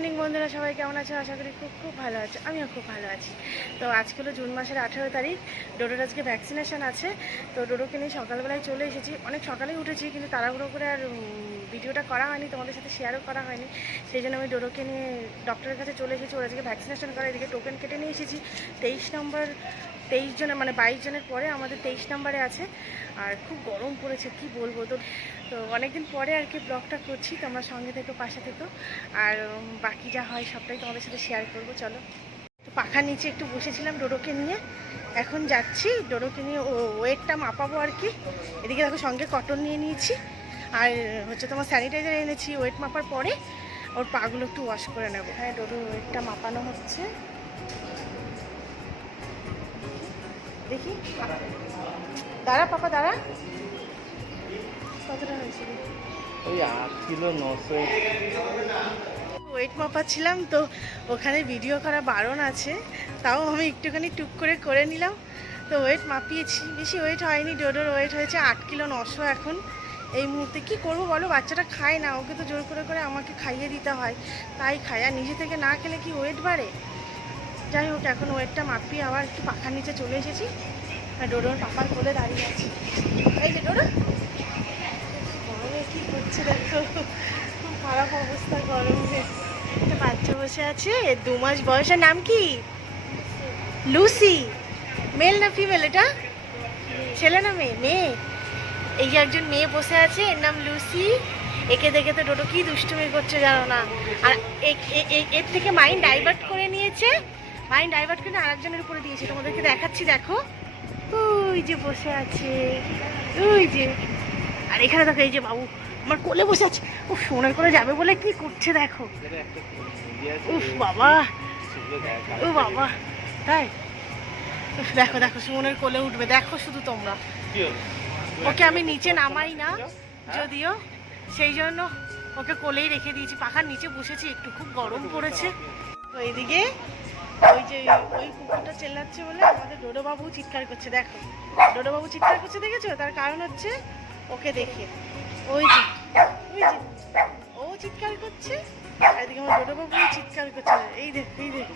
Morning বন্ধুরা, সবাই কেমন আছে? আশা করি খুব খুব ভালো আছে। আমিও খুব ভালো আছি। তো আজকে হলো জুন মাসের আঠেরো তারিখ। ডোডোর আজকে ভ্যাকসিনেশন আছে। তো ডোডোকে নিয়ে সকালবেলায় চলে এসেছি। অনেক সকালেই উঠেছি, কিন্তু তাড়াহুড়ো করে আর ভিডিওটা করা হয়নি। তোমাদের সাথে শেয়ারও করা হয়নি। সেই জন্য আমি ডোডোকে নিয়ে ডক্টরের কাছে চলে এসেছি। ওরা আজকে ভ্যাকসিনেশন করা এদিকে টোকেন কেটে নিয়ে এসেছি। তেইশ নম্বর তেইশ জনের মানে বাইশ জনের পরে আমাদের তেইশ নাম্বারে আছে। আর খুব গরম পড়েছে, কি বলব? তো তো অনেকদিন পরে আর কি ব্লগটা করছি, তোমরা সঙ্গে থেকে, পাশে থেকো। আর বাকি যা হয় সবটাই তোমাদের সাথে শেয়ার করব, চলো। তো পাখার নিচে একটু বসেছিলাম ডোডোকে নিয়ে। এখন যাচ্ছি, ডোডোকে নিয়ে ও, ওয়েটটা মাপাবো আর কি। এদিকে দেখো সঙ্গে কটন নিয়ে নিয়েছি। আর, হচ্ছে তোমার স্যানিটাইজার এনেছি, ওয়েট মাপার পরে। ওর পাগুলো একটু ওয়াশ করে নেব। হ্যাঁ ডোডোর ওয়েটটা মাপানো হচ্ছে। দেখি। দাঁড়া পাপা দাঁড়া। কতটা হয়েছিল? ওই আট কিলো নশো। ওয়েট মাপাচ্ছিলাম তো ওখানে ভিডিও করা বারণ আছে তাও আমি একটুখানি টুক করে করে নিলাম। তো ওয়েট মাপিয়েছি বেশি ওয়েট হয়নি ডোডোর ওয়েট হয়েছে আট কিলো নশো এখন। এই মুহূর্তে কি করব বলো? বাচ্চাটা খায় না ওকে তো জোর করে করে আমাকে খাইয়ে দিতে হয়। তাই খায় আর নিজে থেকে না খেলে কি ওয়েট বাড়ে? যাই হোক, এখন ওয়েটটা মাপিয়ে আবার একটু পাখার নিচে চলে এসেছি। আর ডোডোর পাপার কোলে দাঁড়িয়ে আছি। এই যে ডোডো। গরমে কি করছে দেখো? খুব খারাপ অবস্থা গরমে। একটা বাচ্চা বসে আছে, দু মাস বয়সের নাম কি? লুসি। মেল না ফিমেল এটা? ছেলে না মেয়ে? মেয়ে। এই যে একজন মেয়ে বসে আছে, এর নাম লুসি। একে দেখে তো ডোডো কি দুষ্টুমি করছে জানো না। আর এর থেকে মাইন্ড ডাইভার্ট করে নিয়েছে। মাইন্ড ডাইভার্ট করে আরেকজনের উপরে দিয়েছে, তোমাদেরকে দেখাচ্ছি, দেখো। ওই যে বসে আছে, ওই যে। আর এখানে দেখো, এই যে বাবু, আমার কোলে বসে আছে। ও সোনার কোলে যাবে বলে কি করছে, দেখো। উফ, বাবা। ও, বাবা। তাই? দেখো দেখো সুমনের কোলে উঠবে। দেখো শুধু তোমরা। ওকে আমি নিচে নামাই না, যদিও। সেই জন্য ওকে কোলেই রেখে দিয়েছি। পাখার নিচে বসেছি, একটু খুব গরম পড়েছে। তো এইদিকে ওই যে ওই কুকুরটা চেল্লাচ্ছে বলে আমাদের ডোডোবাবু চিৎকার করছে, দেখো। ডোডোবাবু চিৎকার করছে, দেখেছ? তার কারণ হচ্ছে ওকে দেখে। ওই যে ওই যে, ও চিৎকার করছে, আর এদিকে আমার ডোডোবাবু চিৎকার করছে। এই দেখ এই দেখ।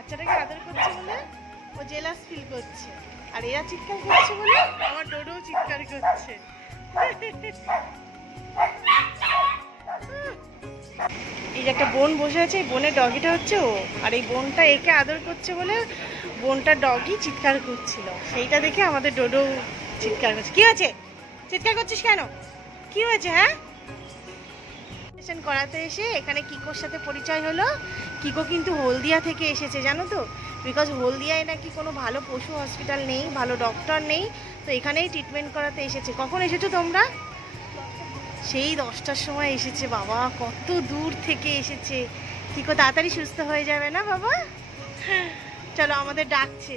বাচ্চাটাকে আদর করছে বলে ও জেলাস ফিল করছে। আর এরা চিৎকার করছে বলে আমার ডোডো চিৎকার করছে। এই যে একটা বোন বসে আছে, এই বোনের ডগিটা হচ্ছে ও। আর এই বোনটা একে আদর করছে বলে বোনটার ডগি চিৎকার করছিল। সেইটা দেখে আমাদের ডোডো চিৎকার করছে। কি হয়েছে? চিৎকার করছিস কেন? কি হয়েছে হ্যাঁ? ভ্যাকসিনেশন করাতে এসে এখানে কিকোর সাথে পরিচয় হলো। কিকো কিন্তু হলদিয়া থেকে এসেছে, জানো তো? বিকজ হলদিয়ায় নাকি কোনো ভালো পশু হসপিটাল নেই, ভালো ডক্টর নেই, তো এখানেই ট্রিটমেন্ট করাতে এসেছে। কখন এসেছ তোমরা? সেই দশটার সময় এসেছে, বাবা, কত দূর থেকে এসেছে। কিকো তাড়াতাড়ি সুস্থ হয়ে যাবে না, বাবা? চলো, আমাদের ডাকছে।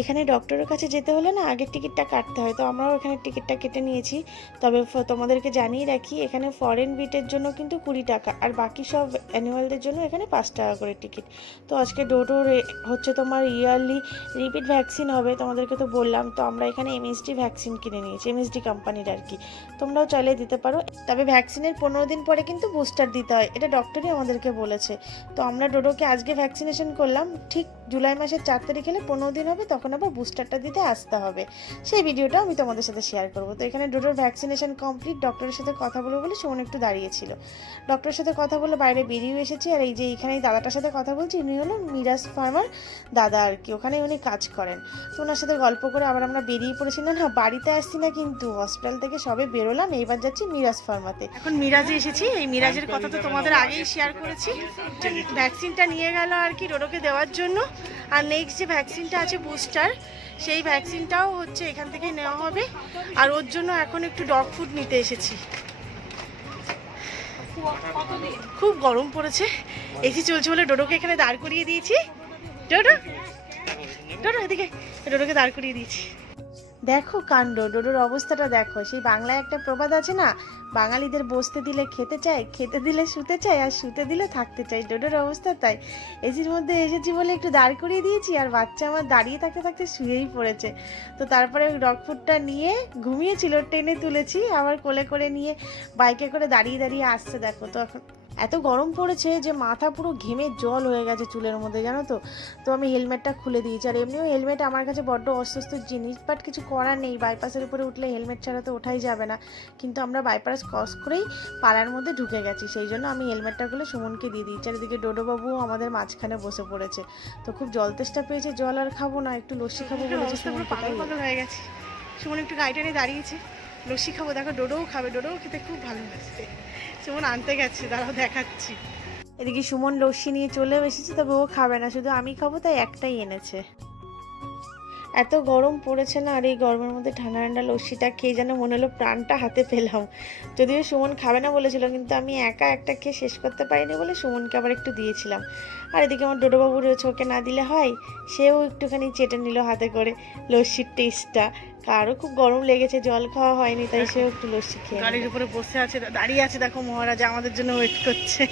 এখানে ডক্টরের কাছে যেতে হলে না আগের টিকিটটা কাটতে হয়। তো আমরাও এখানে টিকিটটা কেটে নিয়েছি। তবে তোমাদেরকে জানিয়ে রাখি, এখানে ফরেন বিটের জন্য কিন্তু কুড়ি টাকা, আর বাকি সব অ্যানুয়ালদের জন্য এখানে পাঁচ টাকা করে টিকিট। তো আজকে ডোডোর হচ্ছে তোমার ইয়ারলি রিপিট ভ্যাকসিন হবে, তোমাদেরকে তো বললাম। তো আমরা এখানে এমএসডি ভ্যাকসিন কিনে নিয়েছি এমএসডি কোম্পানির আর কি। তোমরাও চাইলে দিতে পারো। তবে ভ্যাকসিনের পনেরো দিন পরে কিন্তু বুস্টার দিতে হয়, এটা ডক্টরই আমাদেরকে বলেছে। তো আমরা ডোডোকে আজকে ভ্যাকসিনেশন করলাম। ঠিক জুলাই মাসের চার তারিখ হলে পনেরো দিন হবে, তখন আবার বুস্টারটা দিতে আসতে হবে। সেই ভিডিওটা আমি তোমাদের সাথে শেয়ার করব। তো এখানে ডোডোর ভ্যাকসিনেশন কমপ্লিট ডক্টরের সাথে কথা বলব বলে সুমন একটু দাঁড়িয়েছিল ডক্টরের সাথে কথা বলে বাইরে বেরিয়ে এসেছি আর এই যে এখানে এই দাদাটার সাথে কথা বলছি উনি হলো মিরাজ ফার্মার দাদা আর কি ওখানে উনি কাজ করেন। তো ওনার সাথে গল্প করে আবার আমরা বেরিয়ে পড়েছি। না না বাড়িতে আসছি না কিন্তু হসপিটাল থেকে সবে বেরোলাম এইবার যাচ্ছি মিরাজ ফার্মাতে। এখন মিরাজে এসেছি এই মিরাজের কথা তো তোমাদের আগেই শেয়ার করেছি। ভ্যাকসিনটা নিয়ে গেল আর কি ডোডোকে দেওয়ার জন্য। আর নেক্সট যে ভ্যাকসিনটা আছে বুস্টার সেই ভ্যাকসিনটাও হচ্ছে এখান থেকে নেওয়া হবে। আর ওর জন্য এখন একটু ডগ ফুড নিতে এসেছি। খুব গরম পড়েছে। এসি চলছে বলে ডোডোকে এখানে দাঁড় করিয়ে দিয়েছি। ডোডো ডোডো এদিকে, ডোডোকে দাঁড় করিয়ে দিয়েছি। দেখো কাণ্ড, ডোডোর অবস্থাটা দেখো। সেই বাংলায় একটা প্রবাদ আছে না, বাঙালিদের বসতে দিলে খেতে চায়, খেতে দিলে শুতে চায়, আর শুতে দিলে থাকতে চায়। ডোডোর অবস্থা তাই। এসির মধ্যে এসেছি বলে একটু দাঁড় করিয়ে দিয়েছি, আর বাচ্চা আমার দাঁড়িয়ে থাকতে থাকতে শুয়েই পড়েছে। তো তারপরে ডগ ফুডটা নিয়ে ঘুমিয়েছিল, টেনে তুলেছি, আবার কোলে করে নিয়ে বাইকে করে দাঁড়িয়ে দাঁড়িয়ে আসছে, দেখো। তো এখন এত গরম পড়েছে যে মাথা পুরো ঘেমে জল হয়ে গেছে চুলের মধ্যে জানো তো? তো আমি হেলমেটটা খুলে দিয়েছি। আর এমনিও হেলমেট আমার কাছে বড্ড অস্বস্ত জিনিস বাট কিছু করার নেই। বাইপাসের উপরে উঠলে হেলমেট ছাড়া তো ওঠাই যাবে না। কিন্তু আমরা বাইপাস ক্রস করেই পাড়ার মধ্যে ঢুকে গেছি। সেই জন্য আমি হেলমেটটা খুলে সুমনকে দিয়ে দিয়েছি। আর এদিকে ডোডোবাবুও আমাদের মাঝখানে বসে পড়েছে। তো খুব জল তেষ্টা পেয়েছে জল আর খাব না একটু লস্যি খাব বলেছে সুমনকে পাগল পাগল হয়ে গেছে। সুমন একটু গাড়িটা নিয়ে দাঁড়িয়েছে। লস্যি খাব দেখো ডোডোও খাবে ডোডোও খেতে খুব ভালোবাসে। সুমন আনতে গেছে, দাঁড়াও দেখাচ্ছি। এদিকে সুমন লস্যি নিয়ে চলেও এসেছে, তবে ও খাবে না, শুধু আমি খাব, তাই একটাই এনেছে। এত গরম পড়েছে না, আর এই গরমের মধ্যে ঠান্ডা ঠান্ডা লস্যিটা খেয়ে যেন মনে হলো প্রাণটা হাতে পেলাম। যদিও সুমন খাবে না বলেছিল, কিন্তু আমি একা একটা খেয়ে শেষ করতে পারিনি বলে সুমনকে আবার একটু দিয়েছিলাম। আর এদিকে আমার ডোডোবাবু রয়েছে, ওকে না দিলে হয়, সেও একটুখানি চেটে নিল হাতে করে লস্যির টেস্টটা কারও খুব গরম লেগেছে জল খাওয়া হয়নি তাই সেও একটু লস্যি খেয়ে। গাড়ির উপরে বসে আছে দাঁড়িয়ে আছে দেখো মহারাজা আমাদের জন্য ওয়েট করছে।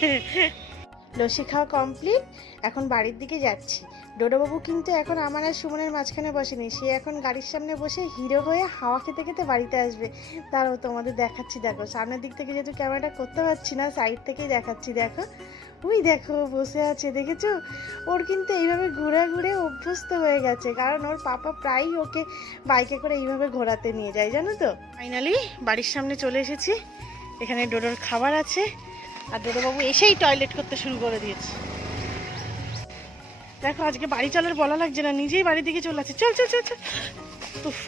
লস্যি খাওয়া কমপ্লিট এখন বাড়ির দিকে যাচ্ছি। ডোডোবাবু কিন্তু এখন আমার আর সুমনের মাঝখানে বসেনি সে এখন গাড়ির সামনে বসে হিরো হয়ে হাওয়া খেতে খেতে বাড়িতে আসবে। তারও তোমাদের দেখাচ্ছি দেখো সামনের দিক থেকে যেহেতু ক্যামেরাটা করতে পারছি না সাইড থেকেই দেখাচ্ছি দেখো। ওই দেখো বসে আছে, দেখেছ? ওর কিন্তু এইভাবে ঘুরে ঘুরে অভ্যস্ত হয়ে গেছে, কারণ ওর পাপা প্রায়ই ওকে বাইকে করে এইভাবে ঘোরাতে নিয়ে যায়, জানো তো? ফাইনালি বাড়ির সামনে চলে এসেছি, এখানে ডোডোর খাবার আছে, আর ডোডোবাবু এসেই টয়লেট করতে শুরু করে দিয়েছে। দেখো, আজকে বাড়ি চলার বলা লাগছে না, নিজেই বাড়ির দিকে চলে আছে চল চল চল চল।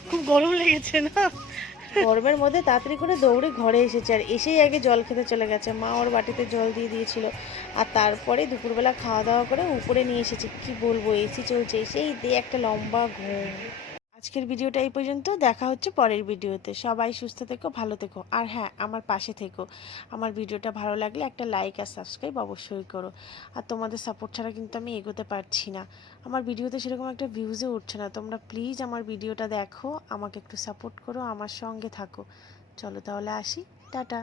খুব গরম লেগেছে না? গরমের মধ্যে তাড়াতাড়ি করে দৌড়ে ঘরে এসেছে আর এসেই আগে জল খেতে চলে গেছে। মা ওর বাটিতে জল দিয়ে দিয়েছিল। আর তারপরে দুপুরবেলা খাওয়া দাওয়া করে উপরে নিয়ে এসেছে। কি বলব? এসি চলছে। সেই দিয়ে একটা লম্বা ঘুম। আজকের ভিডিওটা এই পর্যন্ত। দেখা হচ্ছে পরের ভিডিওতে। সবাই সুস্থ থেকো, ভালো থেকো। আর হ্যাঁ আমার পাশে থেকো। আমার ভিডিওটা ভালো লাগলে একটা লাইক আর সাবস্ক্রাইব অবশ্যই করো। আর তোমাদের সাপোর্ট ছাড়া কিন্তু আমি এগোতে পারছি না। আমার ভিডিওতে সেরকম একটা ভিউজে উঠছে না। তোমরা প্লিজ আমার ভিডিওটা দেখো, আমাকে একটু সাপোর্ট করো, আমার সঙ্গে থাকো। চলো তাহলে আসি। টাটা।